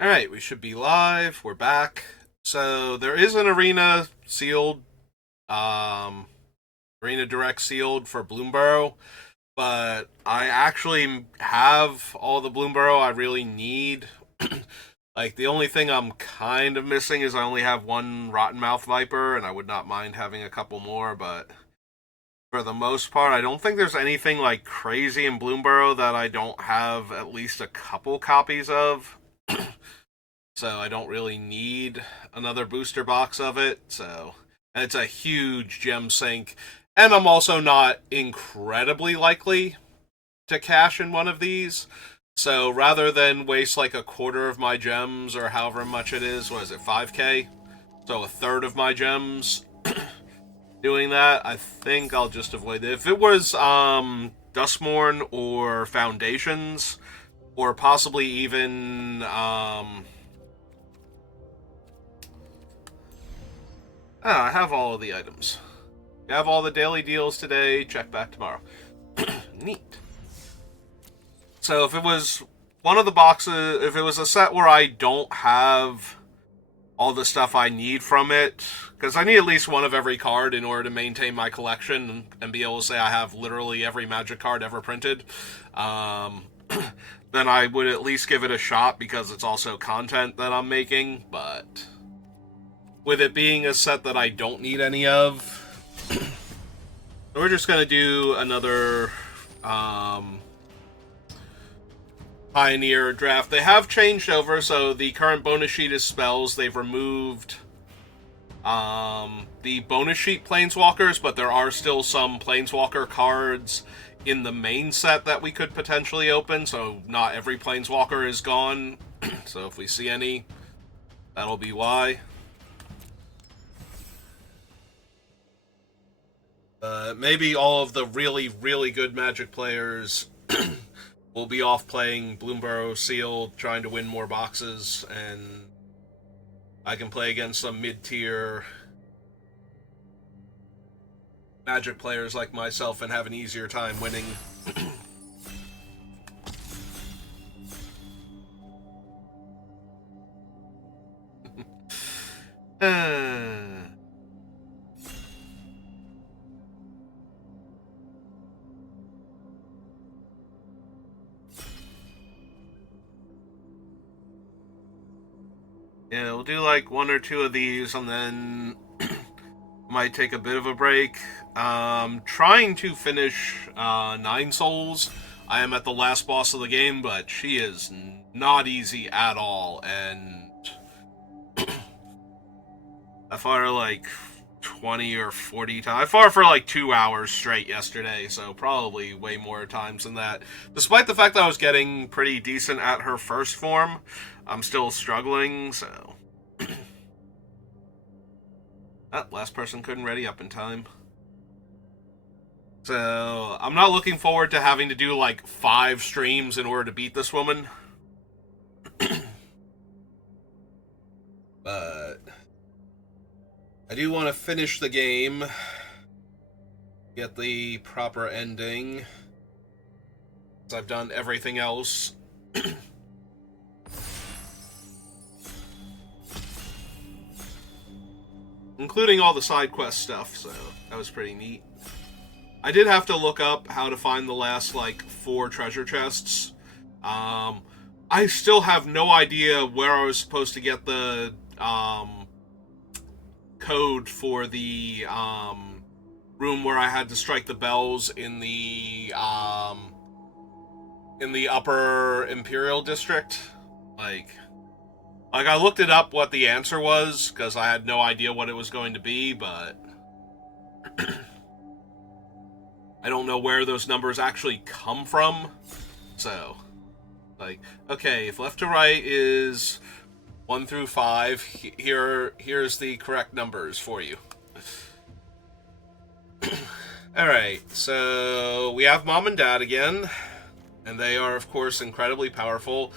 Alright, we should be live. We're back. So there is an arena sealed, um, arena direct sealed for Bloomborough, but I actually have all the Bloomborough I really need. Like, the only thing I'm kind of missing is I only have one Rottenmouth Viper, and I would not mind having a couple more, but for the most part, I don't think there's anything like crazy in Bloomborough that I don't have at least a couple copies of. So I don't really need another booster box of it. So, and it's a huge gem sink, and I'm also not incredibly likely to cash in one of these. So rather than waste like a quarter of my gems or however much it is, what is it, 5k? So a third of my gems doing that, I think I'll just avoid it. If it was Duskmorn or Foundations, or possibly even I have all of the items. You have all the daily deals today. Check back tomorrow. Neat. So if it was one of the boxes, if it was a set where I don't have all the stuff I need from it, because I need at least one of every card in order to maintain my collection and be able to say I have literally every Magic card ever printed, um, then I would at least give it a shot because it's also content that I'm making. But with it being a set that I don't need any of, we're just gonna do another Pioneer draft. They have changed over, so the current bonus sheet is spells. They've removed the bonus sheet Planeswalkers, but there are still some Planeswalker cards in the main set that we could potentially open, so not every Planeswalker is gone. So if we see any, that'll be why. Maybe all of the really, really good Magic players will be off playing Bloomborough Sealed, trying to win more boxes, and I can play against some mid-tier Magic players like myself and have an easier time winning. uh, yeah, we'll do like one or two of these and then might take a bit of a break. Trying to finish Nine Souls. I am at the last boss of the game, but she is not easy at all, and I fought her like 20 or 40 times. I fought her for like 2 hours straight yesterday, so probably way more times than that. Despite the fact that I was getting pretty decent at her first form, I'm still struggling, so. That last person couldn't ready up in time. So, I'm not looking forward to having to do like 5 streams in order to beat this woman. But I do want to finish the game, get the proper ending. I've done everything else. Including all the side quest stuff, so that was pretty neat. I did have to look up how to find the last, like, 4 treasure chests. I still have no idea where I was supposed to get the, code for the, room where I had to strike the bells in the upper Imperial District. Like, I looked it up what the answer was, because I had no idea what it was going to be, but I don't know where those numbers actually come from. So, like, okay, if left to right is 1 through 5, here's the correct numbers for you. Alright, so we have Mom and Dad again, and they are, of course, incredibly powerful.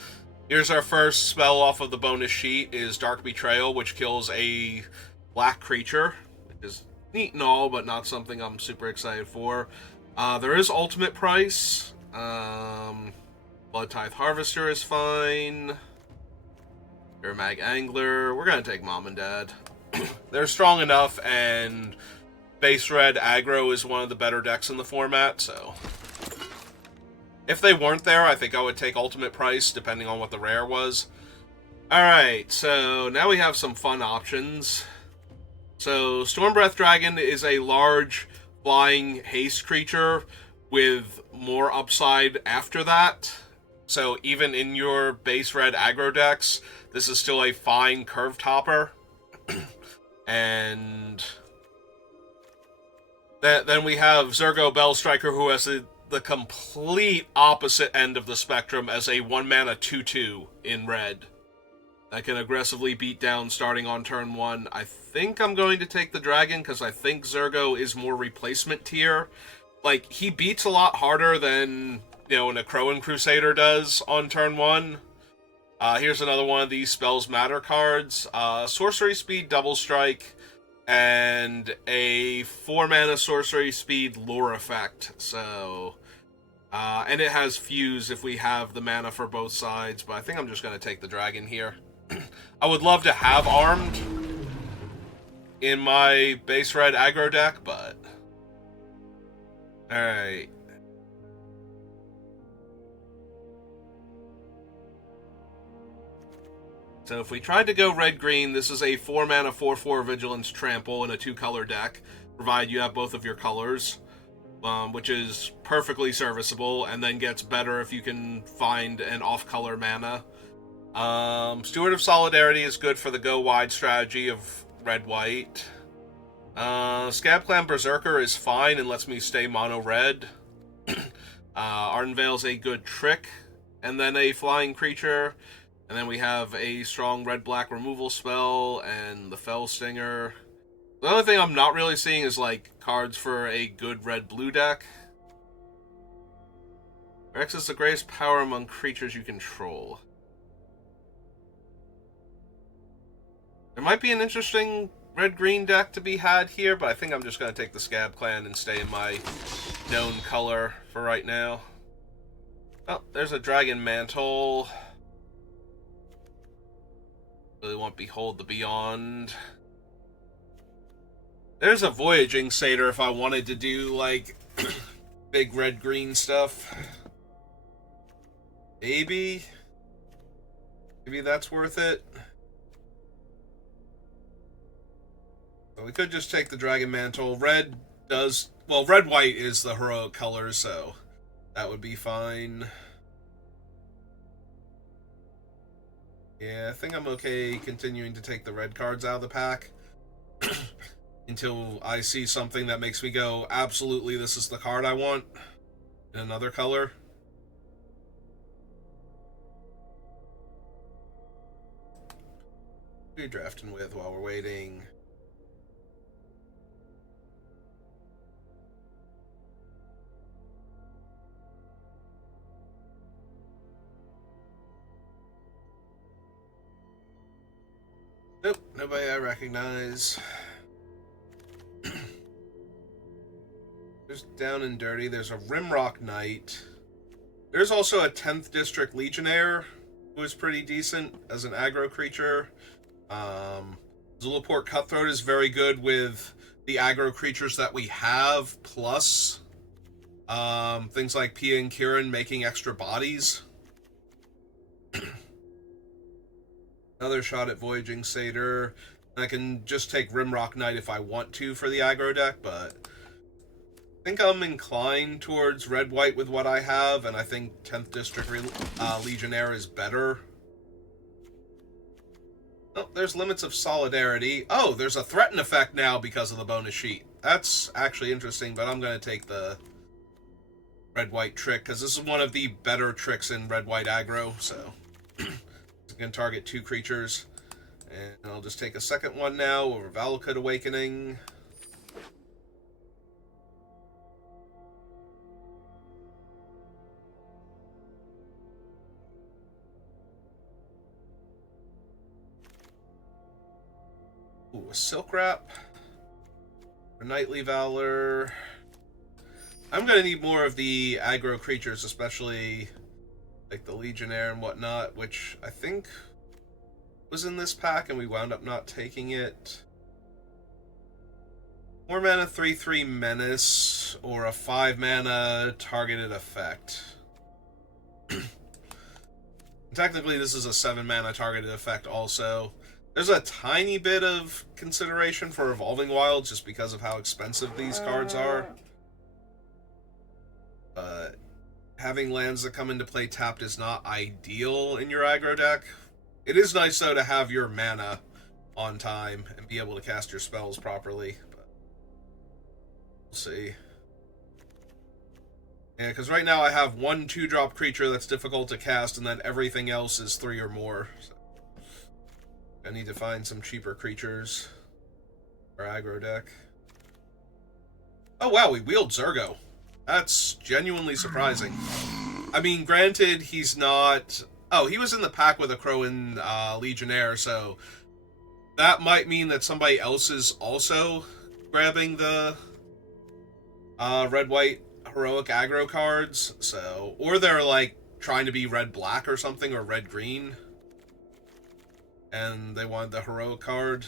Here's our first spell off of the bonus sheet, is Dark Betrayal, which kills a black creature. It is neat and all, but not something I'm super excited for. There is Ultimate Price. Blood Tithe Harvester is fine. Airmag Angler. We're going to take Mom and Dad. They're strong enough, and base red aggro is one of the better decks in the format, so... If they weren't there, I think I would take Ultimate Price, depending on what the rare was. Alright, so now we have some fun options. So, Stormbreath Dragon is a large, flying haste creature with more upside after that. So, even in your base red aggro decks, this is still a fine curved hopper. And then we have Zurgo Bellstriker, who has the complete opposite end of the spectrum as a 1-mana 2/2 in red. That can aggressively beat down starting on turn 1. I think I'm going to take the dragon, because I think Zurgo is more replacement tier. Like, he beats a lot harder than, you know, an Necroan Crusader does on turn 1. Here's another one of these Spells Matter cards. Sorcery Speed Double Strike, and a 4-mana Sorcery Speed Lure effect. So, and it has Fuse if we have the mana for both sides, but I think I'm just going to take the dragon here. I would love to have Armed in my base red aggro deck, but... Alright. So if we tried to go red-green, this is a 4-mana 4/4 Vigilance Trample in a 2-color deck, provided you have both of your colors, which is perfectly serviceable, and then gets better if you can find an off-color mana. Steward of Solidarity is good for the go-wide strategy of red-white. Scabclan Berserker is fine and lets me stay mono-red. Ardenvale's a good trick, and then a flying creature. And then we have a strong red-black removal spell and the Fell Stinger. The only thing I'm not really seeing is, like, cards for a good red-blue deck. Rex is the greatest power among creatures you control. There might be an interesting red-green deck to be had here, but I think I'm just going to take the Scab Clan and stay in my known color for right now. Oh, there's a Dragon Mantle. Really want Behold the Beyond. There's a Voyaging Satyr if I wanted to do, like, big red-green stuff. Maybe that's worth it. But we could just take the Dragon Mantle. Red does... Well, red-white is the heroic color, so that would be fine. Yeah, I think I'm okay continuing to take the red cards out of the pack until I see something that makes me go, absolutely, this is the card I want in another color. Who are you drafting with while we're waiting? Nope, nobody I recognize. There's Down and Dirty. There's a Rimrock Knight. There's also a 10th District Legionnaire, who is pretty decent as an aggro creature. Zulaport Cutthroat is very good with the aggro creatures that we have, plus things like Pia and Kirin making extra bodies. Another shot at Voyaging Satyr. I can just take Rimrock Knight if I want to for the aggro deck, but I think I'm inclined towards red-white with what I have, and I think 10th District Legionnaire is better. Oh, there's Limits of Solidarity. Oh, there's a Threaten effect now because of the bonus sheet. That's actually interesting, but I'm going to take the red-white trick, because this is one of the better tricks in red-white aggro, so... Can target 2 creatures, and I'll just take a second one now over Valakut Awakening. Ooh, a Silk Wrap. A Knightly Valor. I'm gonna need more of the aggro creatures, especially like the Legionnaire and whatnot, which I think was in this pack and we wound up not taking it. 4 mana 3/3 menace or a 5 mana targeted effect. Technically, this is a 7 mana targeted effect also. There's a tiny bit of consideration for Evolving Wilds just because of how expensive these cards are. But having lands that come into play tapped is not ideal in your aggro deck. It is nice, though, to have your mana on time and be able to cast your spells properly. But we'll see. Yeah, because right now I have 1 2-drop creature that's difficult to cast, and then everything else is 3 or more. So I need to find some cheaper creatures for aggro deck. Oh wow, we wield Zurgo. That's genuinely surprising. I mean, granted, he's not... Oh, he was in the pack with a Crowan Legionnaire, so that might mean that somebody else is also grabbing the red-white heroic aggro cards, so... Or they're, like, trying to be red-black or something, or red-green. And they wanted the heroic card.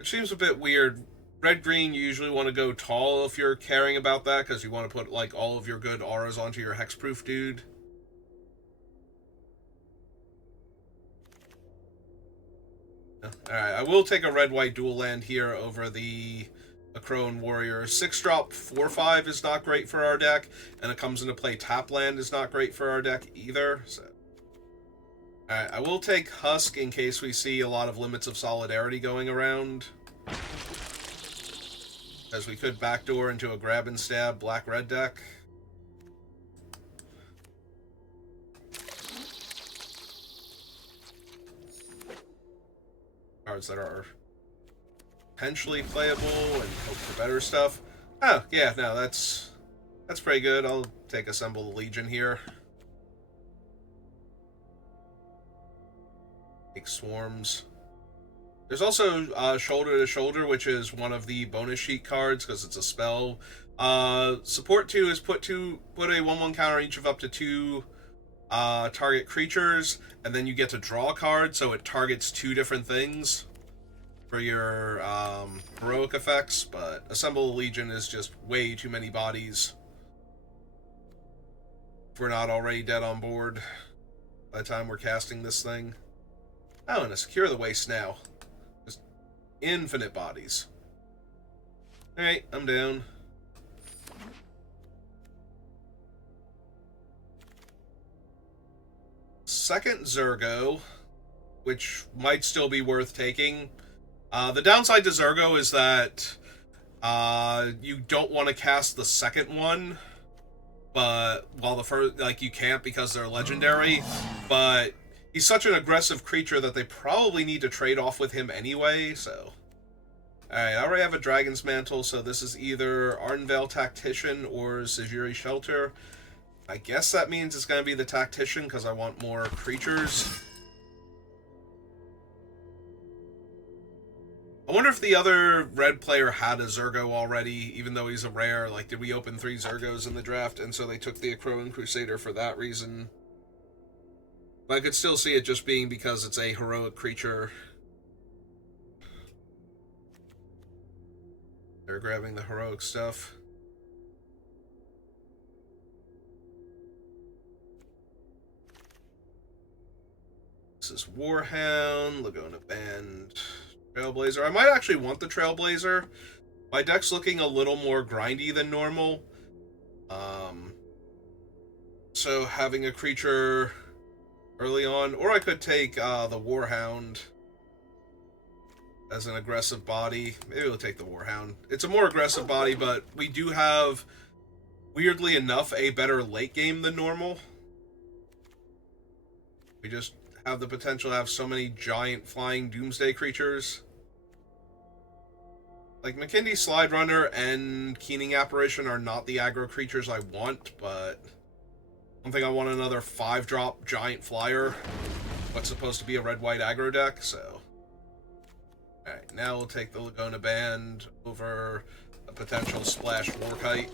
It seems a bit weird. Red-green, you usually want to go tall if you're caring about that, because you want to put, like, all of your good auras onto your hexproof dude. Alright, I will take a red-white dual land here over the Crowan Warrior. 6-drop 4/5 is not great for our deck, and it comes into play tap land is not great for our deck either. So, alright, I will take Husk in case we see a lot of Limits of Solidarity going around, as we could backdoor into a grab and stab black-red deck. Cards that are potentially playable and hope for better stuff. Oh, yeah, no, that's pretty good. I'll take Assemble the Legion here. Take Swarms. There's also Shoulder to Shoulder, which is one of the bonus sheet cards because it's a spell. Support 2 is put a 1/1 counter each of up to 2 target creatures, and then you get to draw a card, so it targets 2 different things for your heroic effects, but Assemble the Legion is just way too many bodies if we're not already dead on board by the time we're casting this thing. Oh, and a Secure the Waste now. Just infinite bodies. Alright, I'm down. Second Zurgo, which might still be worth taking. The downside to Zurgo is that you don't want to cast the second one, but while the first, like, you can't because they're legendary, but he's such an aggressive creature that they probably need to trade off with him anyway, so... Alright, I already have a Dragon's Mantle, so this is either Ardenvale Tactician or Sejiri Shelter. I guess that means it's going to be the Tactician because I want more creatures. I wonder if the other red player had a Zurgo already, even though he's a rare. Like, did we open 3 Zurgos in the draft, and so they took the Crowan Crusader for that reason? But I could still see it just being because it's a heroic creature. They're grabbing the heroic stuff. This is Warhound, Laguna Band, Trailblazer. I might actually want the Trailblazer. My deck's looking a little more grindy than normal. So having a creature early on, or I could take the Warhound as an aggressive body. Maybe we'll take the Warhound. It's a more aggressive body, but we do have, weirdly enough, a better late game than normal. We just have the potential to have so many giant flying Doomsday creatures. Like, Makindi Slide Runner and Keening Apparition are not the aggro creatures I want, but I don't think I want another 5-drop giant flyer. What's supposed to be a red-white aggro deck, so... Alright, now we'll take the Laguna Band over a potential Splash Warkite.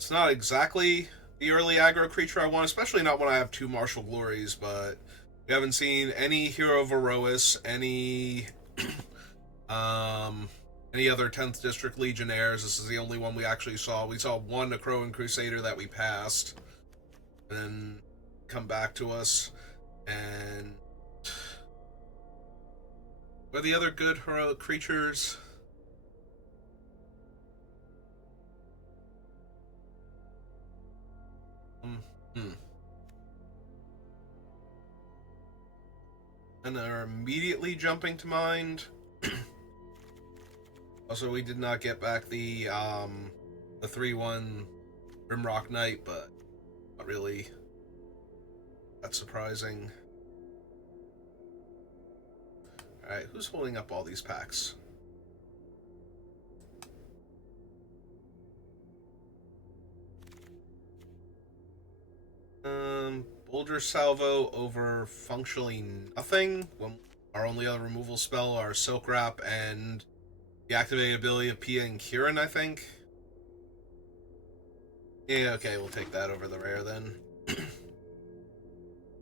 It's not exactly the early aggro creature I want, especially not when I have two Martial Glories, but we haven't seen any Hero of Erois, um, any other 10th District Legionnaires. This is the only one we actually saw. We saw one Akroan Crusader that we passed, and then come back to us. And what are the other good heroic creatures? And are immediately jumping to mind. Also, we did not get back the 3/1 Rimrock Knight, but not really that surprising. Alright, who's holding up all these packs? Boulder Salvo over functionally nothing. When our only other removal spell are Silk Wrap and the activated ability of Pia and Kieran, I think. Yeah, okay, we'll take that over the rare then.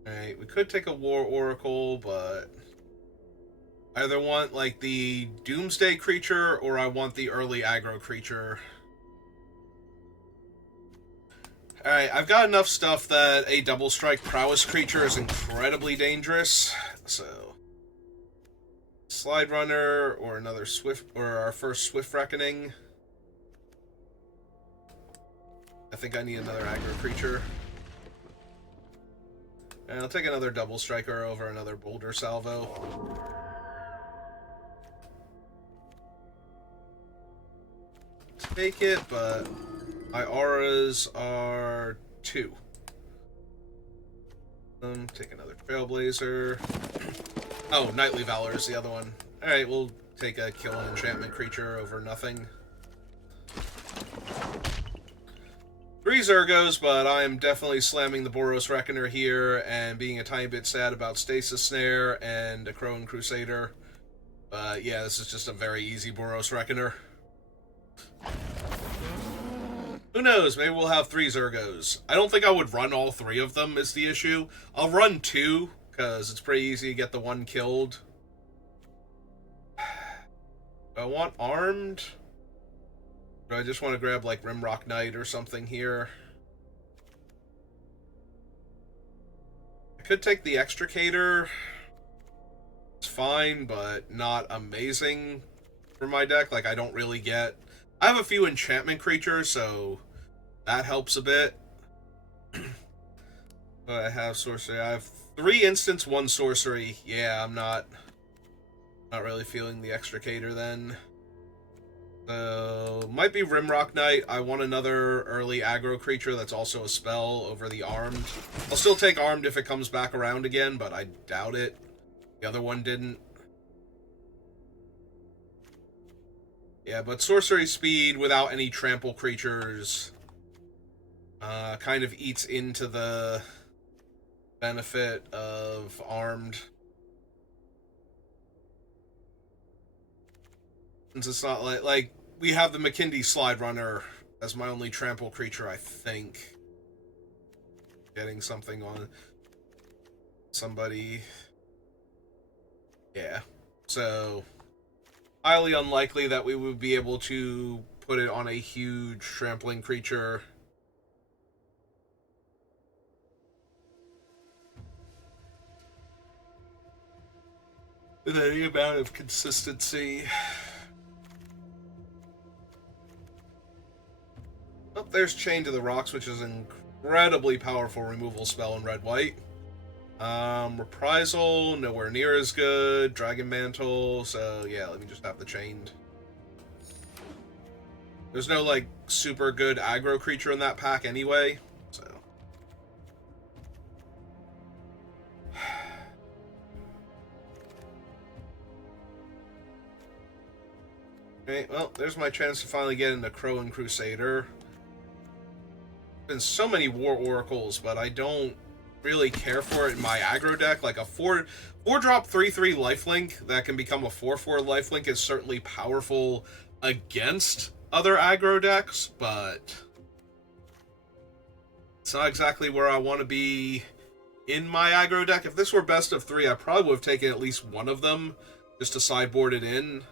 Alright, we could take a War Oracle, but I either want like the Doomsday creature or I want the early aggro creature. Alright, I've got enough stuff that a double strike prowess creature is incredibly dangerous. So Slide Runner or another Swift, or our first Swift Reckoning. I think I need another aggro creature. And I'll take another double striker over another Boulder Salvo. Take it, but my auras are 2. Take another Trailblazer. Oh, Knightly Valor is the other one. Alright, we'll take a kill an enchantment creature over nothing. 3 Zergos, but I am definitely slamming the Boros Reckoner here and being a tiny bit sad about Stasis Snare and a Akroan Crusader. But yeah, this is just a very easy Boros Reckoner. Who knows? Maybe we'll have 3 Zergos. I don't think I would run all 3 of them is the issue. I'll run 2, because it's pretty easy to get the 1 killed. Do I want armed? Or do I just want to grab, like, Rimrock Knight or something here? I could take the Extricator. It's fine, but not amazing for my deck. Like, I don't really get... I have a few enchantment creatures, so that helps a bit. But I have sorcery. I have 3 instants, 1 sorcery. Yeah, I'm not really feeling the Extricator then. So, might be Rimrock Knight. I want another early aggro creature that's also a spell over the armed. I'll still take armed if it comes back around again, but I doubt it. The other one didn't. Yeah, but sorcery speed without any trample creatures kind of eats into the benefit of armed. Since it's not like we have the Makindi Slide Runner as my only trample creature, I think. Getting something on somebody. Yeah. So highly unlikely that we would be able to put it on a huge trampling creature. With any amount of consistency. Oh, there's Chain to the Rocks, which is an incredibly powerful removal spell in red-white. Reprisal, nowhere near as good. Dragon Mantle, so yeah, let me just have the Chained. There's no, like, super good aggro creature in that pack anyway, so... Okay, well, there's my chance to finally get into Akroan Crusader. Been so many War Oracles, but I don't really care for it in my aggro deck. Like a 4-drop 3/3 lifelink that can become a 4/4 lifelink is certainly powerful against other aggro decks, but It's not exactly where I want to be in my aggro deck. If this were best of 3, I probably would have taken at least one of them just to sideboard it in.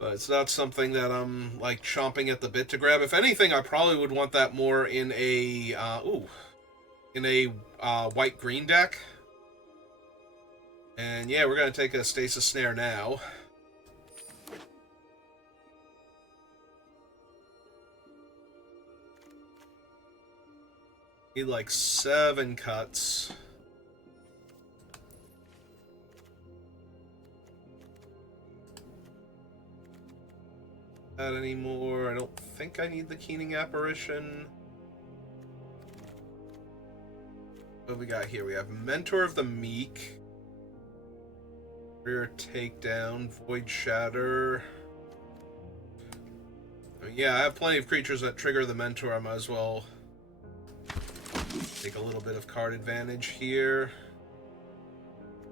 But it's not something that I'm like chomping at the bit to grab. If anything, I probably would want that more in a white green deck. And yeah, we're gonna take a Stasis Snare now. Need like 7 cuts. That anymore. I don't think I need the Keening Apparition. What do we got here? We have Mentor of the Meek. Rear Takedown. Void Shatter. I mean, yeah, I have plenty of creatures that trigger the Mentor. I might as well take a little bit of card advantage here.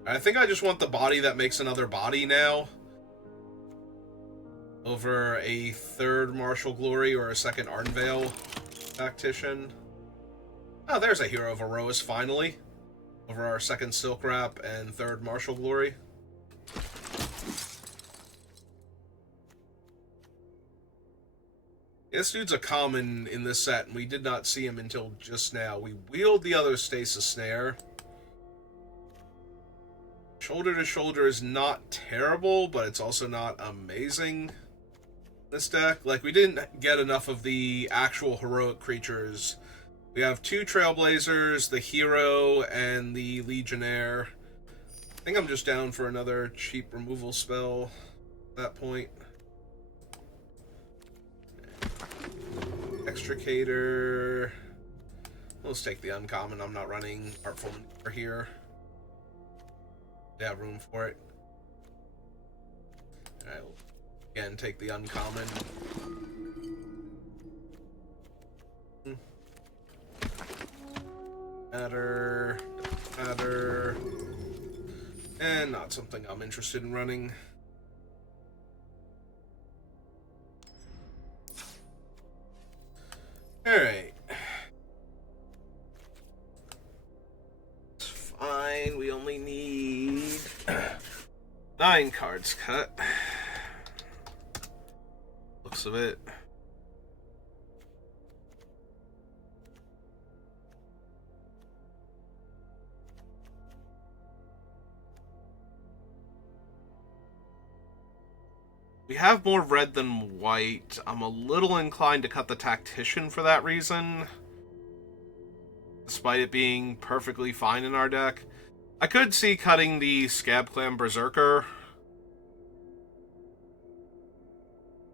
I think I just want the body that makes another body now over a 3rd Martial Glory or a 2nd Ardenvale Tactician. Oh, there's a Hero of Aerois, finally. Over our 2nd Silk Wrap and 3rd Martial Glory. This dude's a common in this set, and we did not see him until just now. We wheeled the other Stasis Snare. Shoulder to Shoulder is not terrible, but it's also not amazing. This deck, like, we didn't get enough of the actual heroic creatures. We have 2 Trailblazers, the Hero, and the Legionnaire. I think I'm just down for another cheap removal spell at that point. Extricator. Let's take the uncommon. I'm not running Artful Maneuver here. They have room for it. Alright, again, take the uncommon. Matter. And not something I'm interested in running. Alright. It's fine. We only need 9 cards cut. Looks of it. We have more red than white. I'm a little inclined to cut the Tactician for that reason, despite it being perfectly fine in our deck. I could see cutting the Scab Clan Berserker,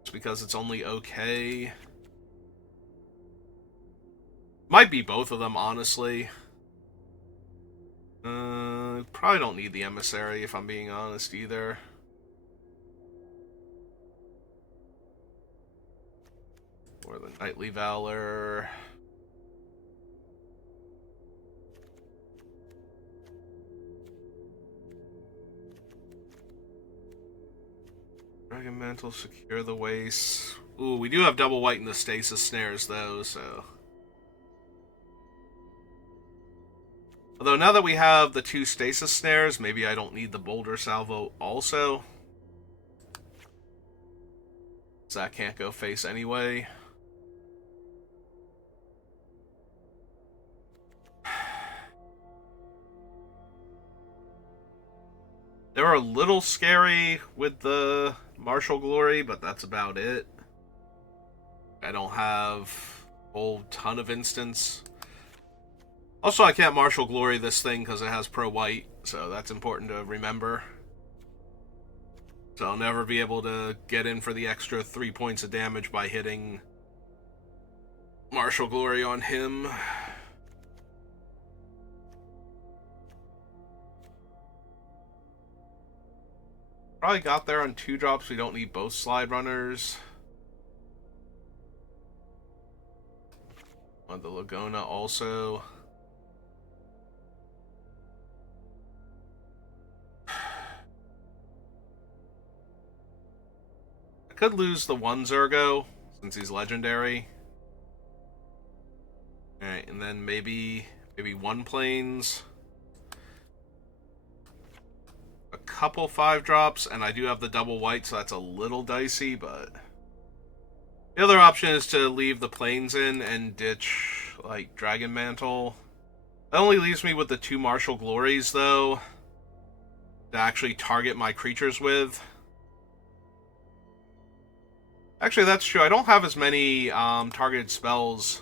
just because it's only okay. Might be both of them, honestly. Probably don't need the Emissary, if I'm being honest, either. Or the Knightly Valor. Dragon Mantle, Secure the Waste. Ooh, we do have double white in the Stasis Snares, though, so... Although now that we have the 2 Stasis Snares, maybe I don't need the Boulder Salvo also. So that can't go face anyway. They were a little scary with the Martial Glory, but that's about it. I don't have a whole ton of instance. Also, I can't Martial Glory this thing because it has pro-white, so that's important to remember. So I'll never be able to get in for the extra 3 points of damage by hitting Martial Glory on him. Probably got there on 2 drops. We don't need both Slide Runners. On the Laguna also. could lose the one Zergo, since he's legendary. Alright, and then maybe one planes. A couple 5-drops, and I do have the double white, so that's a little dicey, but... The other option is to leave the planes in and ditch, like, Dragon Mantle. That only leaves me with the 2 Martial Glories, though, to actually target my creatures with. Actually, that's true. I don't have as many targeted spells.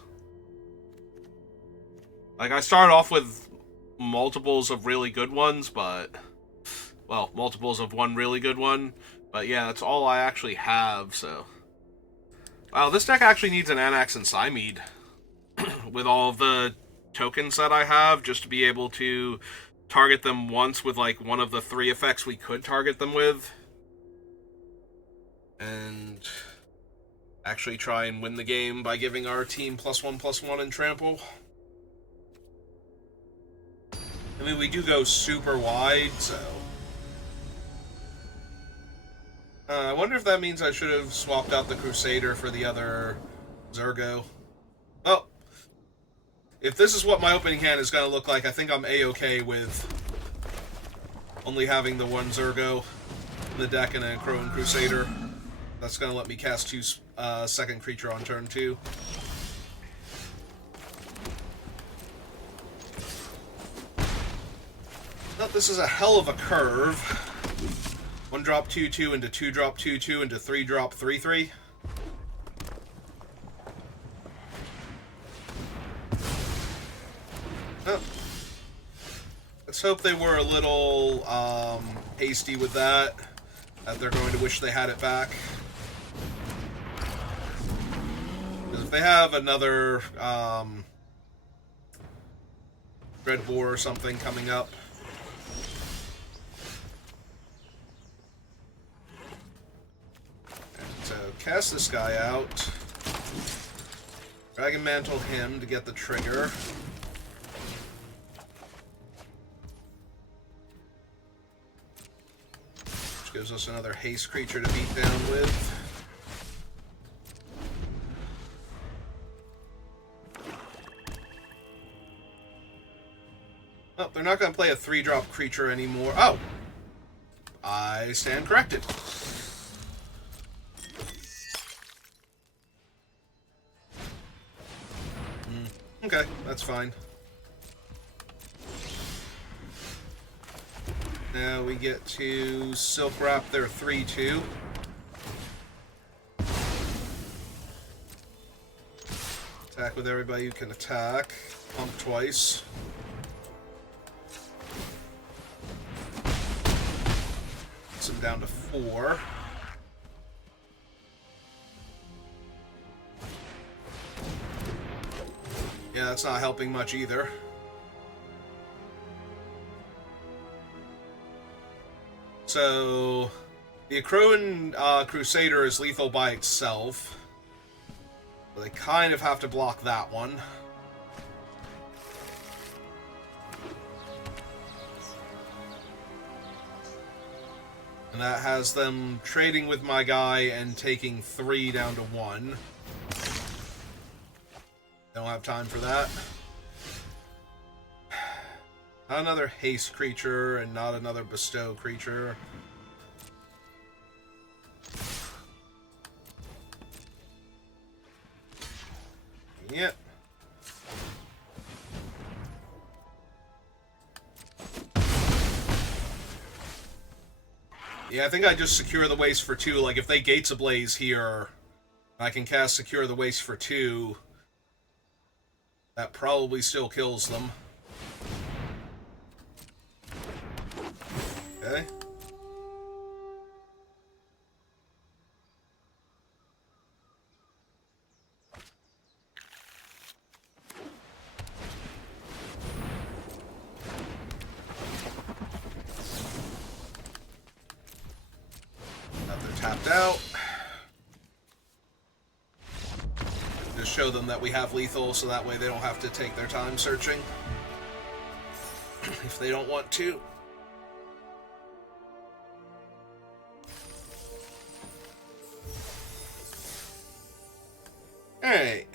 Like, I started off with multiples of really good ones, but... Well, multiples of one really good one. But yeah, that's all I actually have, so... Wow, this deck actually needs an Anax and Psymead. With all of the tokens that I have, just to be able to target them once with, like, one of the 3 effects we could target them with. And... actually try and win the game by giving our team +1/+1 and trample. I mean, we do go super wide, so... I wonder if that means I should have swapped out the Crusader for the other Zergo. Well, if this is what my opening hand is going to look like, I think I'm A-okay with only having the one Zergo in the deck and a Crowan Crusader. That's going to let me cast 2 second creature on turn 2. But this is a hell of a curve. 1-drop 2/2 into 2-drop 2/2 into 3-drop 3/3. Oh. Let's hope they were a little hasty with that. That they're going to wish they had it back. Because if they have another Dread Boar or something coming up, so cast this guy out. Dragon Mantle him to get the trigger. Which gives us another haste creature to beat down with. Oh, they're not going to play a 3-drop creature anymore. Oh! I stand corrected. Okay, that's fine. Now we get to Silk Wrap their 3/2. Attack with everybody you can attack. Pump twice. Puts him down to 4. Yeah, that's not helping much either. So, the Crowan Crusader is lethal by itself. So they kind of have to block that one. And that has them trading with my guy and taking 3 down to 1. Don't have time for that. Not another haste creature and not another bestow creature. Yep. Yeah, I think I just secure the waste for 2. Like, if they Gates Ablaze here, I can cast Secure the Waste for 2. That probably still kills them. Okay. Now they're tapped out. Just show them that we have lethal, so that way they don't have to take their time searching. If they don't want to. Alright.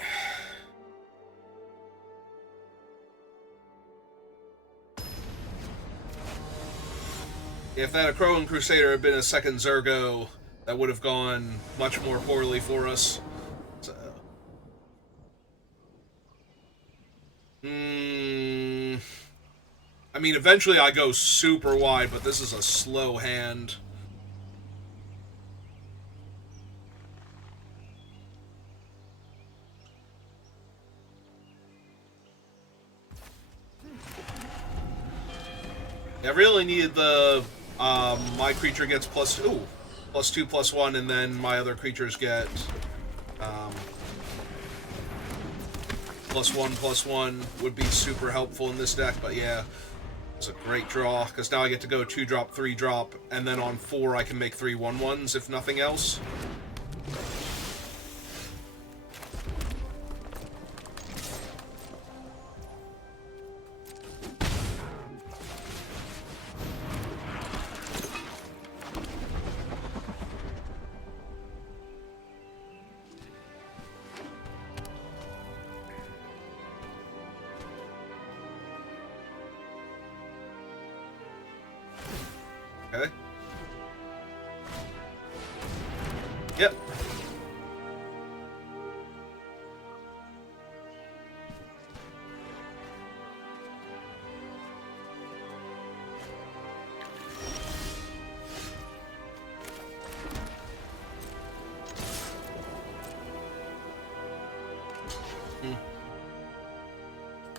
If that Akroan Crusader had been a second Zergo, that would have gone much more poorly for us. So. I mean, eventually I go super wide, but this is a slow hand. I really needed the my creature gets +2, +1, and then my other creatures get +1 would be super helpful in this deck. But yeah, it's a great draw because now I get to go 2-drop, 3-drop, and then on 4 I can make 3 1/1s if nothing else. Okay. Yep.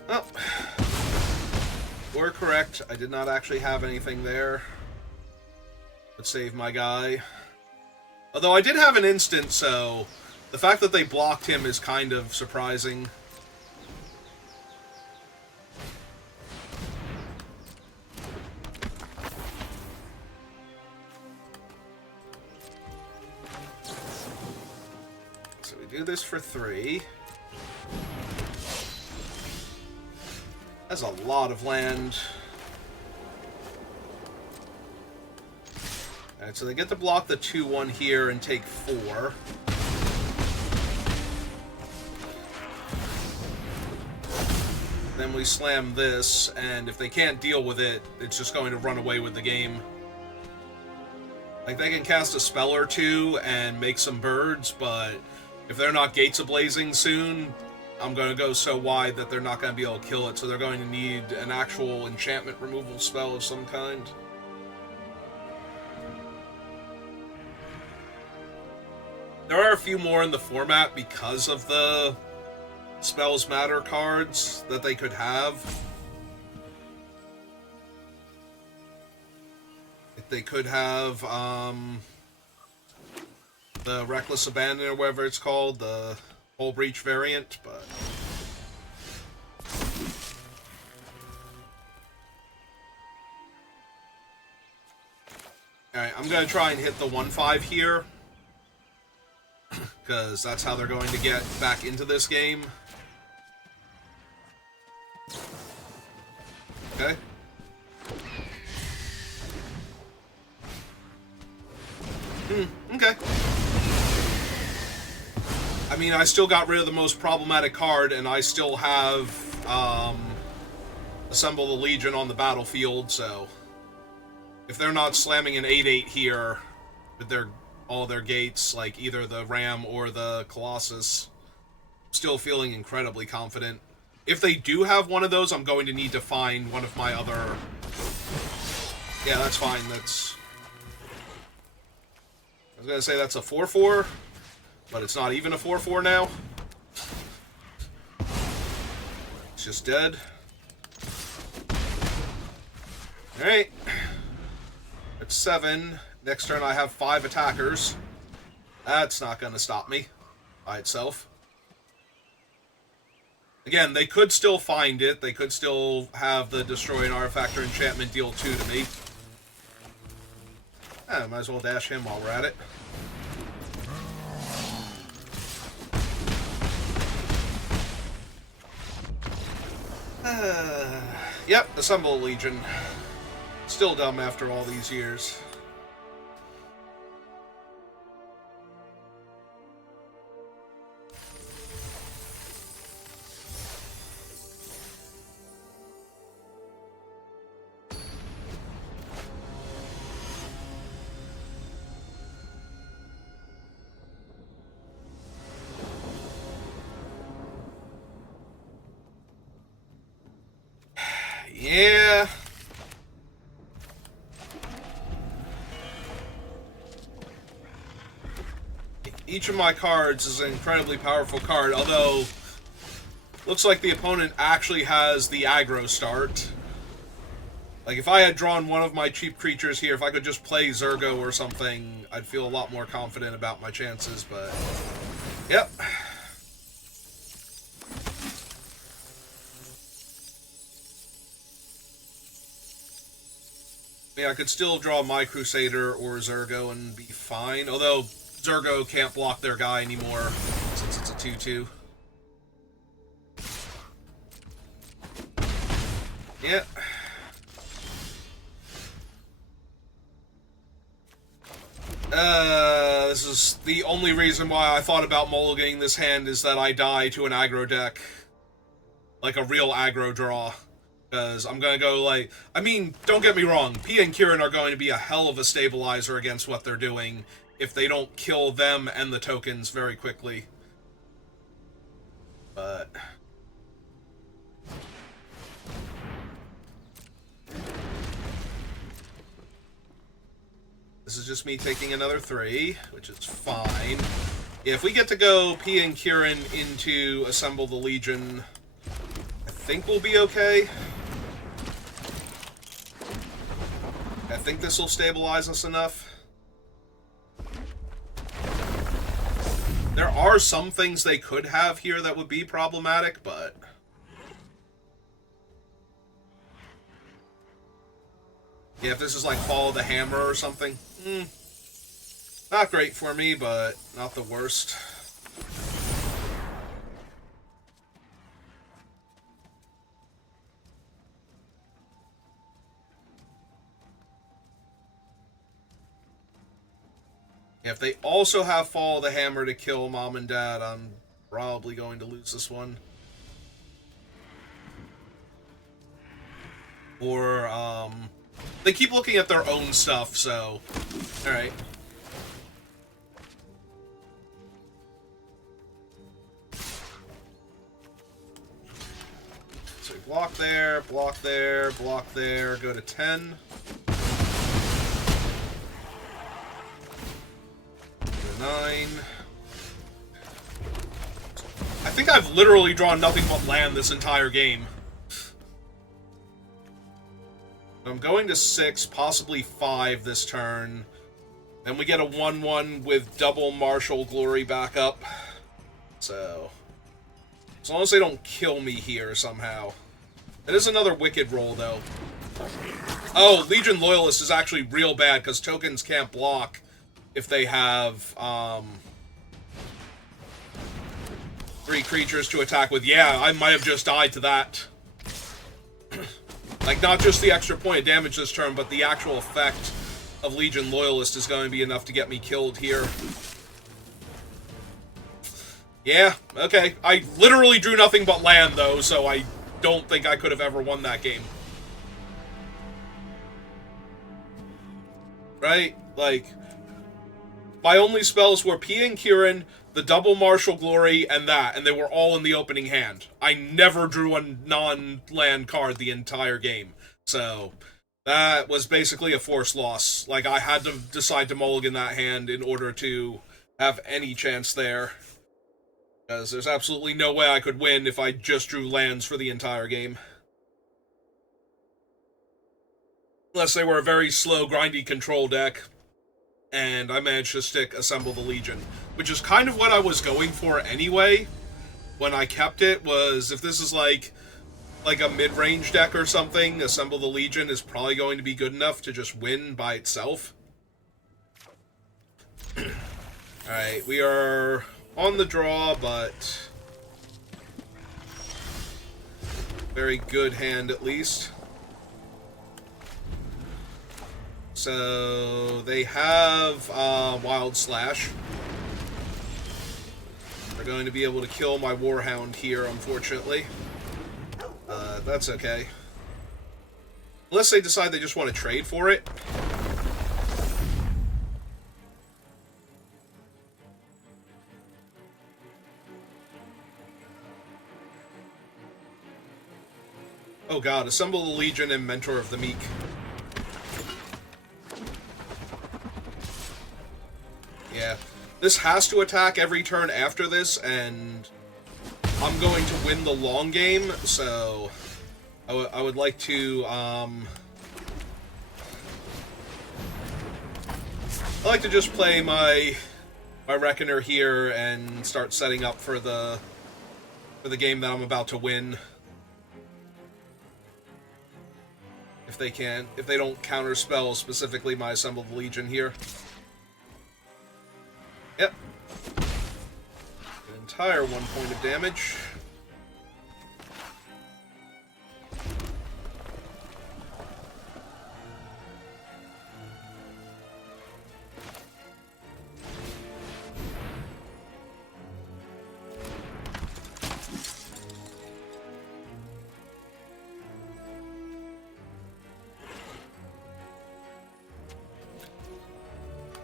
Oh. We're correct. I did not actually have anything there. Let's save my guy. Although I did have an instant, so the fact that they blocked him is kind of surprising. So we do this for 3. That's a lot of land. Alright, so they get to block the 2/1 here and take 4. Then we slam this, and if they can't deal with it, it's just going to run away with the game. Like, they can cast a spell or two and make some birds, but if they're not Gates Ablazing soon, I'm going to go so wide that they're not going to be able to kill it, so they're going to need an actual enchantment removal spell of some kind. There are a few more in the format because of the Spells Matter cards that they could have. They could have the Reckless Abandon or whatever it's called, the Hull Breach variant, but... Alright, I'm going to try and hit the 1/5 here, because that's how they're going to get back into this game. Okay. Okay. I mean, I still got rid of the most problematic card, and I still have Assemble the Legion on the battlefield, so if they're not slamming an 8/8 here with all their gates, like either the Ram or the Colossus, I'm still feeling incredibly confident. If they do have one of those, I'm going to need to find one of my other... Yeah, that's fine. That's... I was going to say that's a 4/4, but it's not even a 4/4 now. It's just dead. Alright. It's 7. Next turn I have 5 attackers. That's not going to stop me by itself. Again, they could still find it. They could still have the Destroy an Artifact or Enchantment deal 2 to me. Might as well dash him while we're at it. Yep, Assemble a Legion. Still dumb after all these years. Yeah. Each of my cards is an incredibly powerful card, although looks like the opponent actually has the aggro start. Like, if I had drawn one of my cheap creatures here, if I could just play Zergo or something, I'd feel a lot more confident about my chances, but... Yep. Yeah, I could still draw my Crusader or Zergo and be fine, although Zergo can't block their guy anymore since it's a 2-2. Yeah. This is the only reason why I thought about mulliganing this hand is that I die to an aggro deck. Like a real aggro draw. Because I'm going to go like... I mean, don't get me wrong. Pia and Kirin are going to be a hell of a stabilizer against what they're doing if they don't kill them and the tokens very quickly. But... This is just me taking another 3, which is fine. Yeah, if we get to go Pia and Kirin into Assemble the Legion, I think we'll be okay. I think this will stabilize us enough. There are some things they could have here that would be problematic, but... Yeah, if this is like Follow the Hammer or something. Not great for me, but not the worst. If they also have Follow the Hammer to kill Mom and Dad, I'm probably going to lose this one. Or, they keep looking at their own stuff, so... Alright. So block there, block there, block there, go to 10. Go to 9. I think I've literally drawn nothing but land this entire game. I'm going to 6, possibly 5 this turn. Then we get a 1-1 with double Martial Glory backup. So, as long as they don't kill me here somehow. It is another wicked roll, though. Oh, Legion Loyalist is actually real bad, because tokens can't block if they have, 3 creatures to attack with. Yeah, I might have just died to that. Like, not just the extra point of damage this turn, but the actual effect of Legion Loyalist is going to be enough to get me killed here. Yeah, okay. I literally drew nothing but land, though, so I don't think I could have ever won that game. Right? Like, my only spells were Pia and Kirin, the double Martial Glory, and that, and they were all in the opening hand. I never drew a non-land card the entire game. So, that was basically a forced loss. Like, I had to decide to mulligan that hand in order to have any chance there. Because there's absolutely no way I could win if I just drew lands for the entire game. Unless they were a very slow, grindy control deck. And I managed to stick Assemble the Legion, which is kind of what I was going for anyway when I kept it, was if this is like a mid-range deck or something, Assemble the Legion is probably going to be good enough to just win by itself. Alright, we are on the draw, but very good hand at least. So, they have Wild Slash. They're going to be able to kill my Warhound here, unfortunately. That's okay. Unless they decide they just want to trade for it. Oh god, assemble the Legion and Mentor of the Meek. Yeah. This has to attack every turn after this, and I'm going to win the long game, so I would like to, I like to just play my Reckoner here and start setting up for the game that I'm about to win. If they don't counterspell specifically my Assembled Legion here. Yep. An entire 1 point of damage.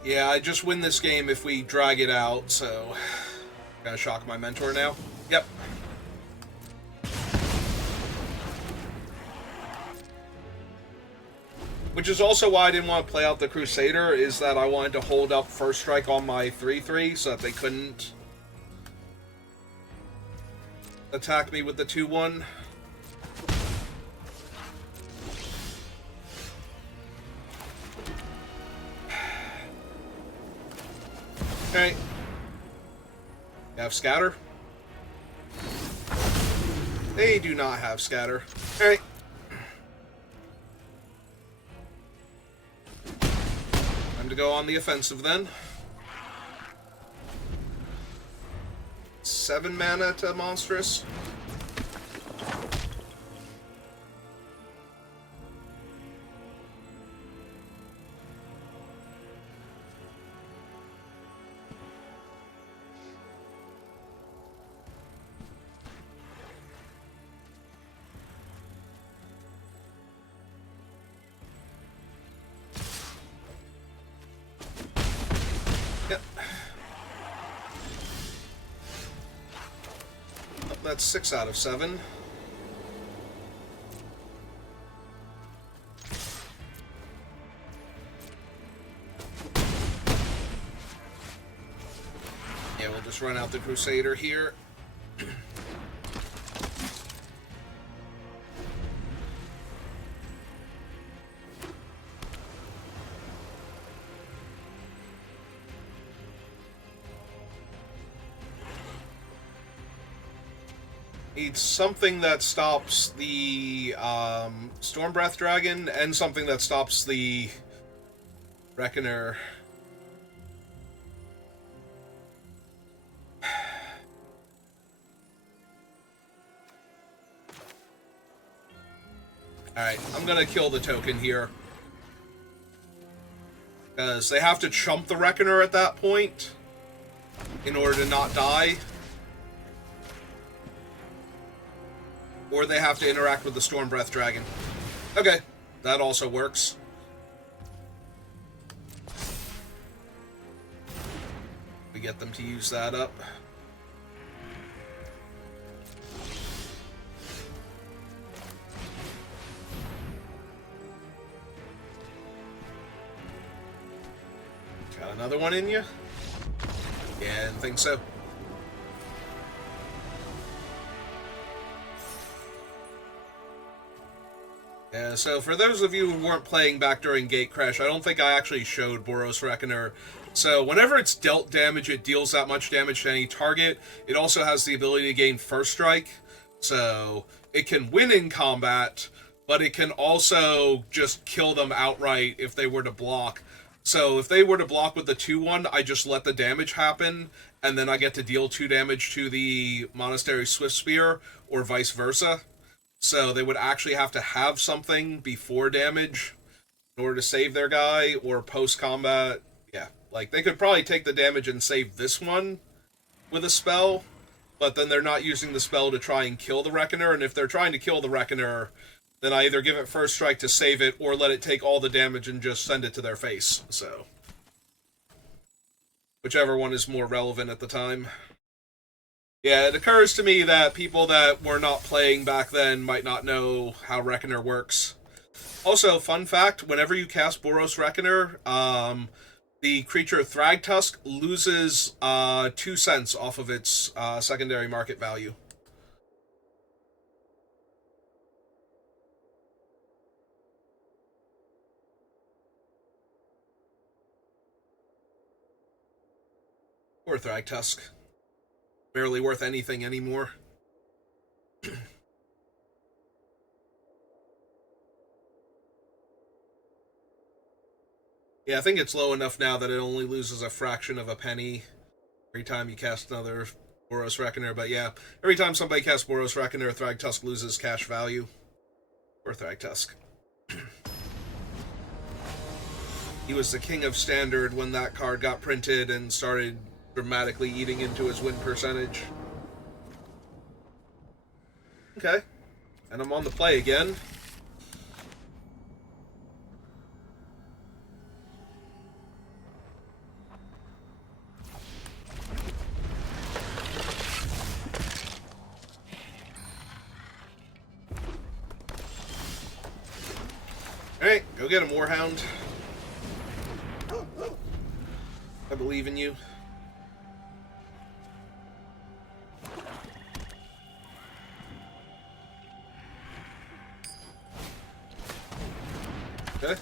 Yeah, I just win this game if we drag it out, so... Gotta shock my Mentor now. Yep. Which is also why I didn't want to play out the Crusader, is that I wanted to hold up First Strike on my 3-3 so that they couldn't attack me with the 2-1. Okay. You have Scatter? They do not have Scatter. Alright. Time to go on the offensive then. 7 mana to Monstrous. Yep. Oh, that's 6 out of 7. Yeah, we'll just run out the Crusader here. Need something that stops the Stormbreath Dragon and something that stops the Reckoner. Alright, I'm gonna kill the token here. Because they have to chump the Reckoner at that point in order to not die. Or they have to interact with the Stormbreath Dragon. Okay, that also works. We get them to use that up. Got another one in you? Yeah, I didn't think so. Yeah, so for those of you who weren't playing back during Gatecrash, I don't think I actually showed Boros Reckoner. So whenever it's dealt damage, it deals that much damage to any target. It also has the ability to gain First Strike, so it can win in combat, but it can also just kill them outright if they were to block. So if they were to block with the 2-1, I just let the damage happen, and then I get to deal 2 damage to the Monastery Swiftspear, or vice versa. So they would actually have to have something before damage in order to save their guy, or post-combat. Yeah, like, they could probably take the damage and save this one with a spell, but then they're not using the spell to try and kill the Reckoner, and if they're trying to kill the Reckoner, then I either give it First Strike to save it, or let it take all the damage and just send it to their face, so... Whichever one is more relevant at the time. Yeah, it occurs to me that people that were not playing back then might not know how Reckoner works. Also, fun fact: whenever you cast Boros Reckoner, the creature Thragtusk loses 2 cents off of its secondary market value. Poor Thragtusk. Barely worth anything anymore. Yeah, I think it's low enough now that it only loses a fraction of a penny every time you cast another Boros Reckoner. But yeah, every time somebody casts Boros Reckoner, Thragtusk loses cash value. Or Thragtusk. He was the king of standard when that card got printed and started dramatically eating into his win percentage. Okay. And I'm on the play again. Alright, go get him, Warhound. I believe in you. Okay.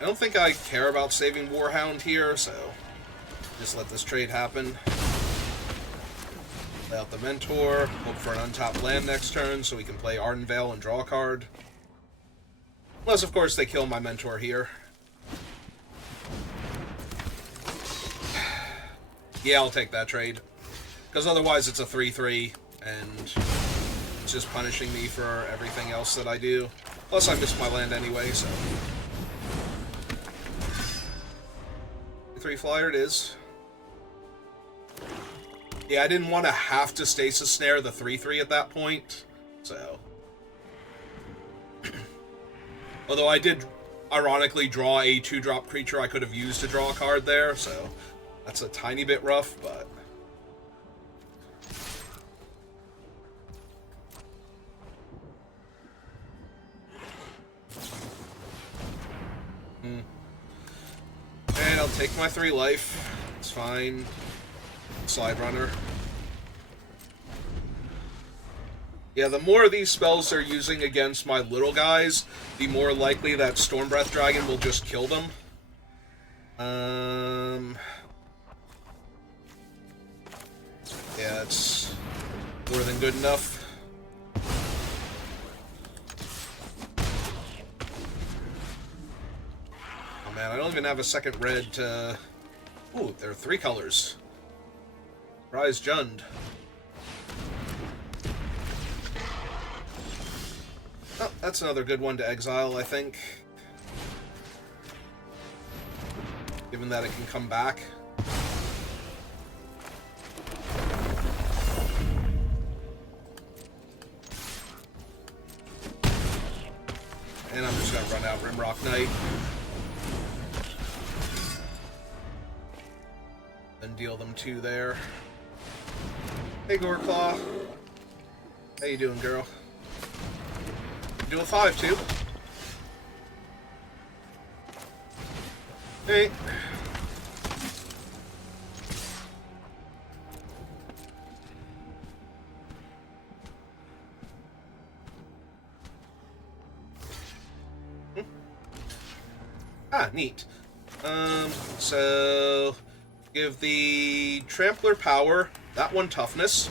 I don't think I care about saving Warhound here, so just let this trade happen. Play out the Mentor, hope for an untapped land next turn so we can play Ardenvale and draw a card. Unless, of course, they kill my Mentor here. Yeah, I'll take that trade. Because otherwise it's a 3-3, and it's just punishing me for everything else that I do. Plus, I missed my land anyway, so... 3 flyer it is. Yeah, I didn't want to have to Stasis Snare the 3-3 at that point, so... Although I did, ironically, draw a 2-drop creature I could have used to draw a card there, so... That's a tiny bit rough, but... And I'll take my 3 life. It's fine. Slide Runner. Yeah, the more of these spells they're using against my little guys, the more likely that Stormbreath Dragon will just kill them. Yeah, it's more than good enough. Oh man, I don't even have a second red to... Ooh, there are 3 colors. Rise Jund. Oh, that's another good one to exile, I think. Given that it can come back. And I'm just gonna run out Rimrock Knight. And deal them 2 there. Hey, Goreclaw. How you doing, girl? You doing 5, too? Hey. Ah, neat. So... Give the Trampler power, that one toughness.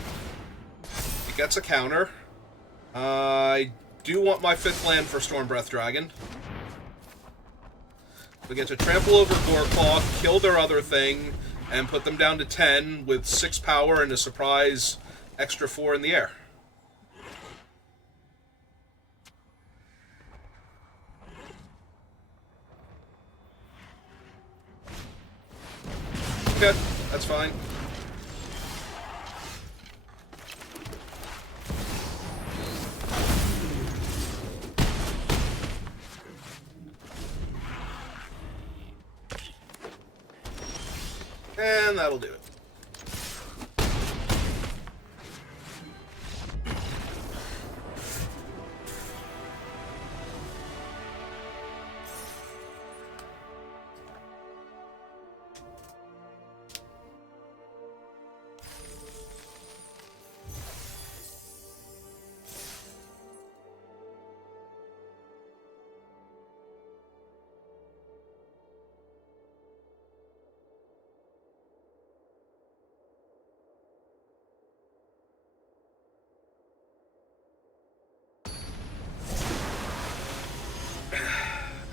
It gets a counter. I do want my 5th land for Stormbreath Dragon. We get to trample over Goreclaw, kill their other thing, and put them down to 10 with 6 power and a surprise extra 4 in the air. Okay, that's fine. And that'll do it.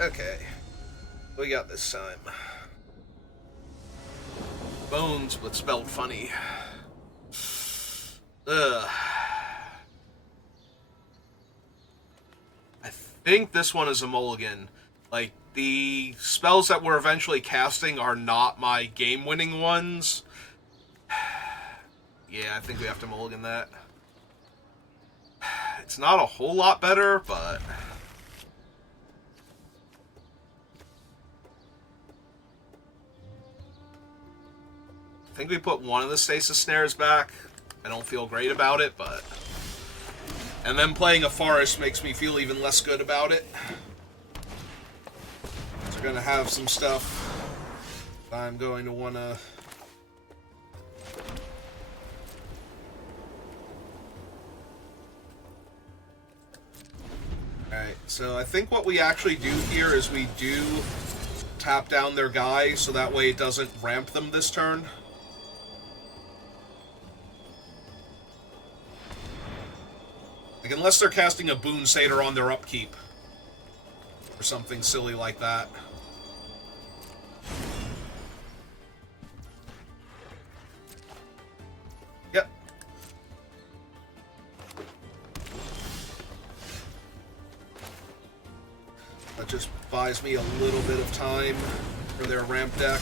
Okay, what we got this time? Bones, but spelled funny. Ugh. I think this one is a mulligan. Like, the spells that we're eventually casting are not my game-winning ones. Yeah, I think we have to mulligan that. It's not a whole lot better, but... I think we put one of the stasis snares back. I don't feel great about it, but... And then playing a forest makes me feel even less good about it. So we're going to have some stuff I'm going to want to... Alright, so I think what we actually do here is we do tap down their guy, so that way it doesn't ramp them this turn. Like, unless they're casting a Boon Satyr on their upkeep. Or something silly like that. Yep. That just buys me a little bit of time for their ramp deck.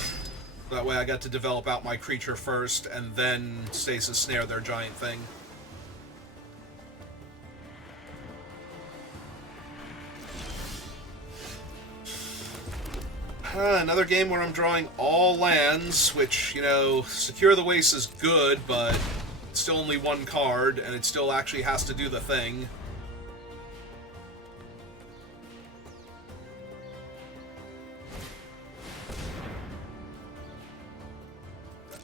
That way I got to develop out my creature first, and then Stasis Snare their giant thing. Another game where I'm drawing all lands, which, you know, Secure the Waste is good, but it's still only one card, and it still actually has to do the thing.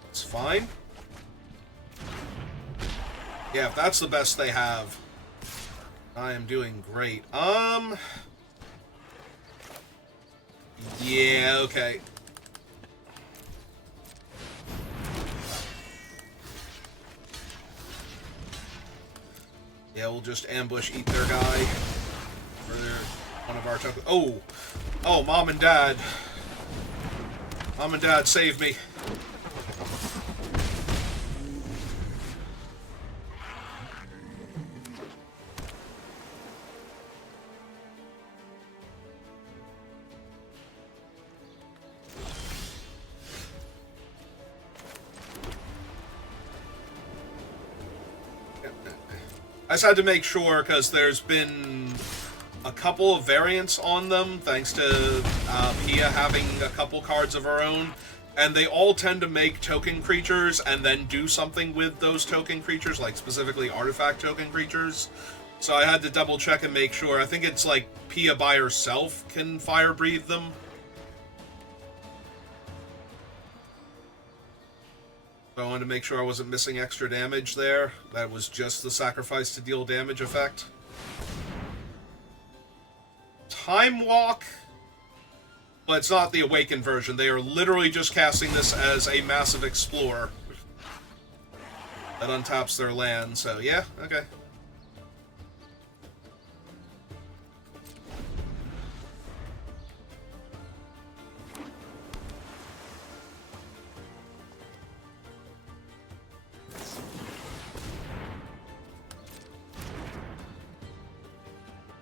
It's fine. Yeah, if that's the best they have, I am doing great. Yeah, okay. Yeah, we'll just ambush, eat their guy. Or one of our tokens. Oh! Oh, Mom and Dad. Mom and Dad, save me. I just had to make sure, because there's been a couple of variants on them, thanks to Pia having a couple cards of her own, and they all tend to make token creatures and then do something with those token creatures, like specifically artifact token creatures. So I had to double check and make sure. I think it's like Pia by herself can fire breathe them. So I wanted to make sure I wasn't missing extra damage there. That was just the sacrifice to deal damage effect. Time Walk, but it's not the Awakened version. They are literally just casting this as a massive Explorer that untaps their land, so yeah, okay.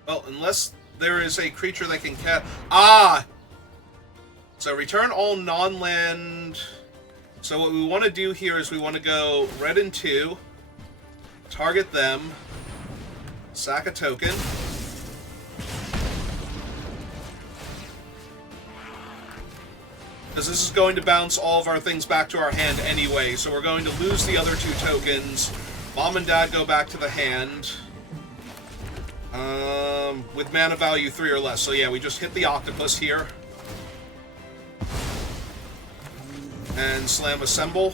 Well, unless there is a creature that can cast... Ah! So return all non-land... So what we want to do here is we want to go red and 2, target them, sack a token, Because this is going to bounce all of our things back to our hand anyway, so we're going to lose the other 2 tokens. Mom and Dad go back to the hand. With mana value 3 or less. So yeah, we just hit the octopus here. And slam assemble.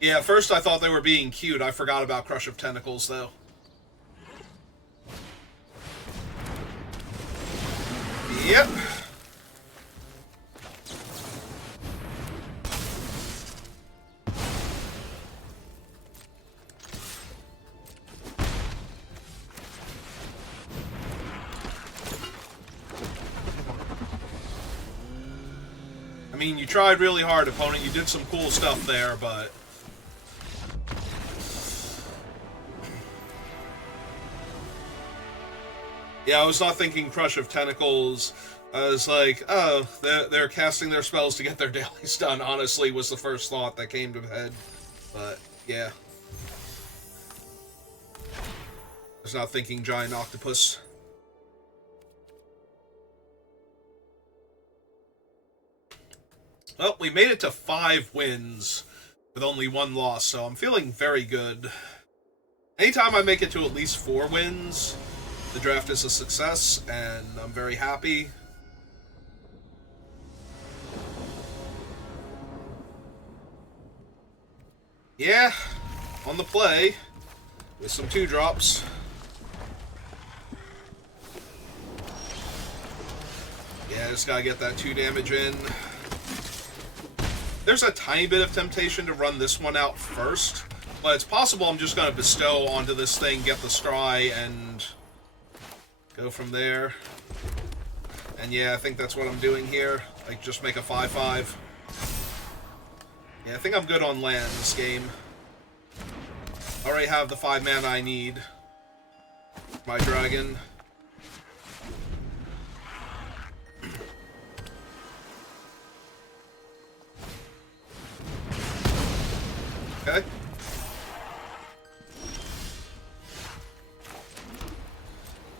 Yeah, at first I thought they were being cute. I forgot about Crush of Tentacles, though. Yep. I mean, you tried really hard, opponent. You did some cool stuff there, but... yeah, I was not thinking Crush of Tentacles. I was like, oh, they're casting their spells to get their dailies done, honestly, was the first thought that came to head. But, yeah. I was not thinking Giant Octopus. Well, we made it to 5 wins with only 1 loss, so I'm feeling very good. Anytime I make it to at least 4 wins, the draft is a success, and I'm very happy. Yeah, on the play, with some 2-drops. Yeah, just gotta get that 2 damage in. There's a tiny bit of temptation to run this one out first, but it's possible I'm just gonna bestow onto this thing, get the scry, and go from there. And yeah, I think that's what I'm doing here. Like, just make a 5/5. Yeah, I think I'm good on land this game. Already have the 5 mana I need. My dragon. Okay.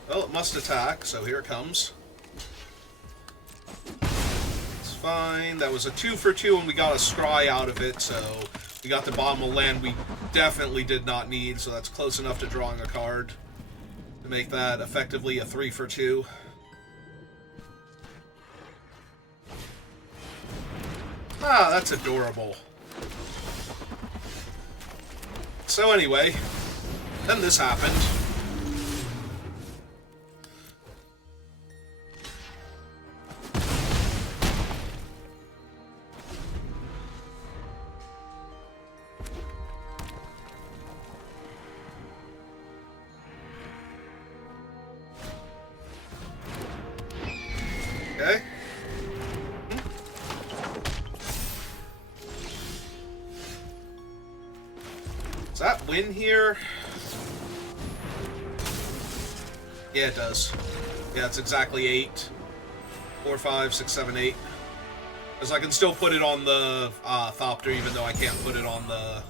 Well, it must attack, so here it comes. It's fine. That was a 2 for 2, and we got a scry out of it, so we got the bottom of land we definitely did not need, so that's close enough to drawing a card to make that effectively a 3 for 2. Ah, that's adorable. So anyway, then this happened. Okay. Does that win here? Yeah, it does. Yeah, it's exactly 8. 4, 5, 6, 7, 8. Because I can still put it on the Thopter, even though I can't put it on the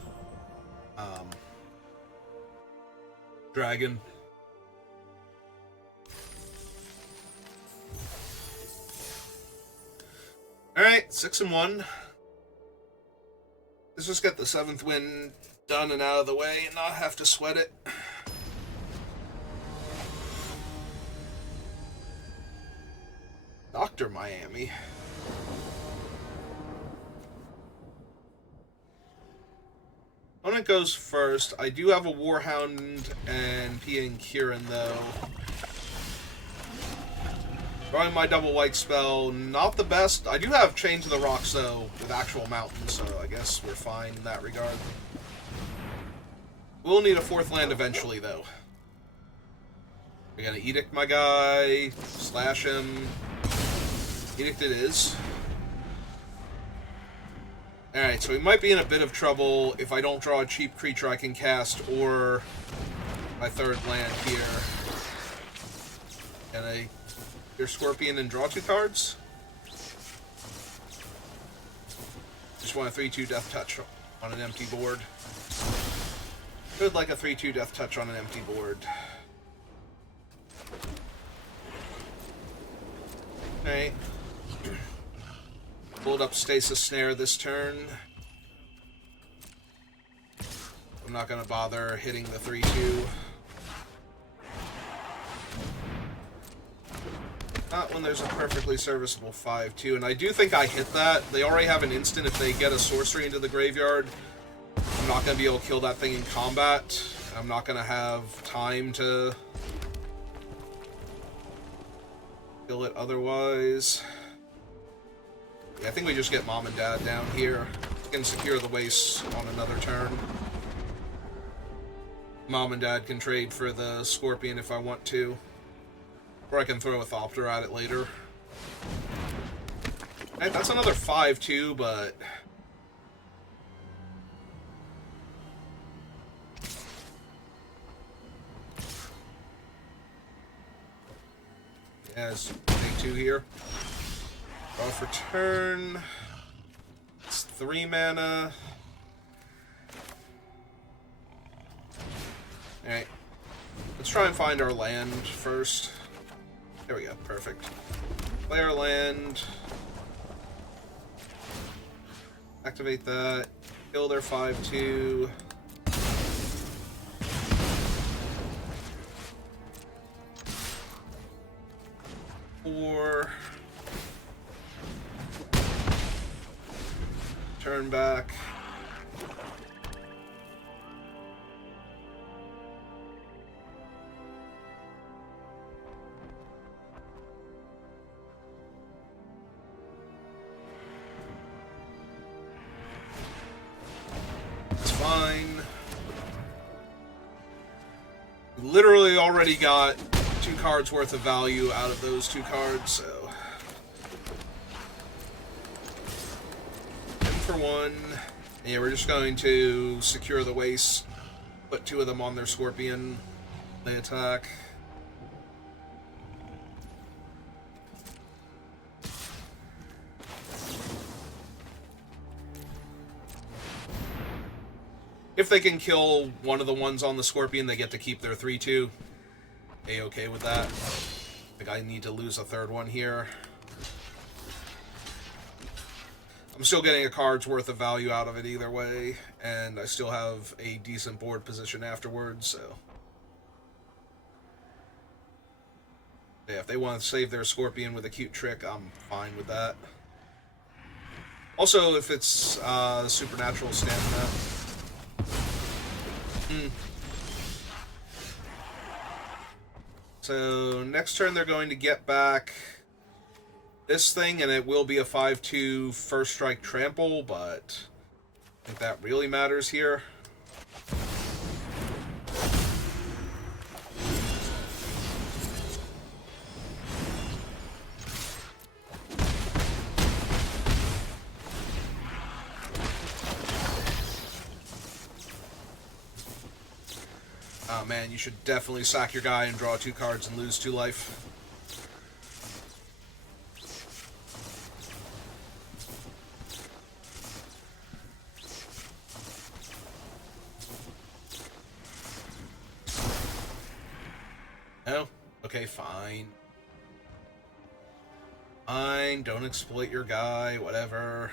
dragon. Alright, 6 and 1. Let's just get the 7th win done and out of the way and not have to sweat it. Dr. Miami. Opponent goes first. I do have a Warhound and Pia and Kieran, though. Drawing my double white spell, not the best. I do have Chain to the Rocks, though, with actual mountains, so I guess we're fine in that regard. We'll need a 4th land eventually, though. We're gonna Edict my guy, slash him. Edict it is. Alright, so we might be in a bit of trouble if I don't draw a cheap creature I can cast, or my 3rd land here. Can I your Scorpion and draw 2 cards? Just want a 3/2 Death Touch on an empty board. Could like a 3/2 Death Touch on an empty board. Alright. Pulled up Stasis Snare this turn. I'm not going to bother hitting the 3-2. Not when there's a perfectly serviceable 5-2. And I do think I hit that. They already have an instant if they get a sorcery into the graveyard. I'm not going to be able to kill that thing in combat. I'm not going to have time to kill it otherwise. Yeah, I think we just get Mom and Dad down here. We can secure the waste on another turn. Mom and Dad can trade for the Scorpion if I want to. Or I can throw a Thopter at it later. Right, that's another 5-2, but... Yeah, it's take 2 here. Draw for turn. It's 3 mana. Alright. Let's try and find our land first. There we go, perfect. Play our land. Activate that. Kill their 5-2. Turn back. It's fine. Literally already got 2 cards worth of value out of those 2 cards, so... for 1. Yeah, we're just going to secure the waste, put 2 of them on their Scorpion, they attack. If they can kill one of the ones on the Scorpion, they get to keep their 3-2. A-okay with that. I think I need to lose a 3rd one here. I'm still getting a card's worth of value out of it either way, and I still have a decent board position afterwards, so... Yeah, if they want to save their Scorpion with a cute trick, I'm fine with that. Also, if it's Supernatural Stamina. So, next turn they're going to get back this thing, and it will be a 5-2 first strike trample, but I think that really matters here. Oh man, you should definitely sack your guy and draw 2 cards and lose 2 life. No? Okay, fine. Fine, don't exploit your guy, whatever.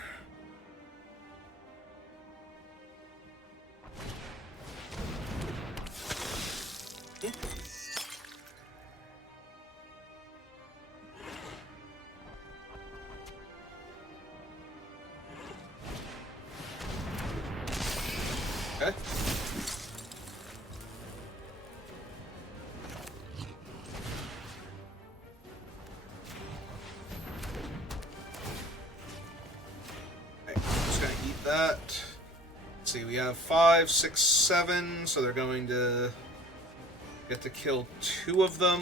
Okay. That. Let's see, we have 5, 6, 7, so they're going to get to kill 2 of them,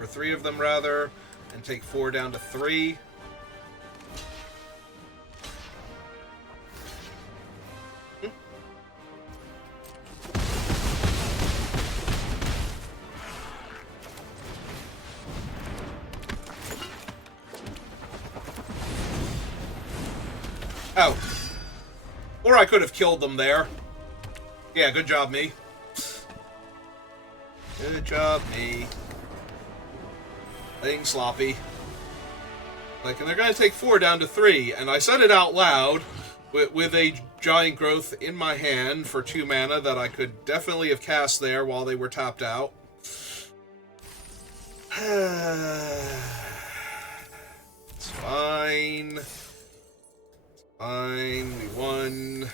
or 3 of them rather, and take 4 down to 3. Oh. Or I could have killed them there. Yeah, good job, me. Good job, me. Playing sloppy. Like, and they're going to take 4 down to 3, and I said it out loud with a Giant Growth in my hand for 2 mana that I could definitely have cast there while they were tapped out. It's fine. It's fine. We won.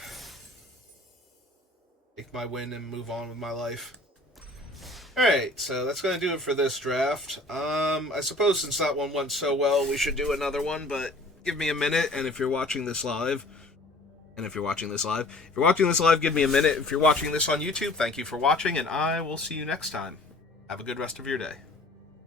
Take my win and move on with my life. Alright, so that's going to do it for this draft. I suppose since that one went so well, we should do another one, but give me a minute, and if you're watching this live, give me a minute. If you're watching this on YouTube, thank you for watching, and I will see you next time. Have a good rest of your day.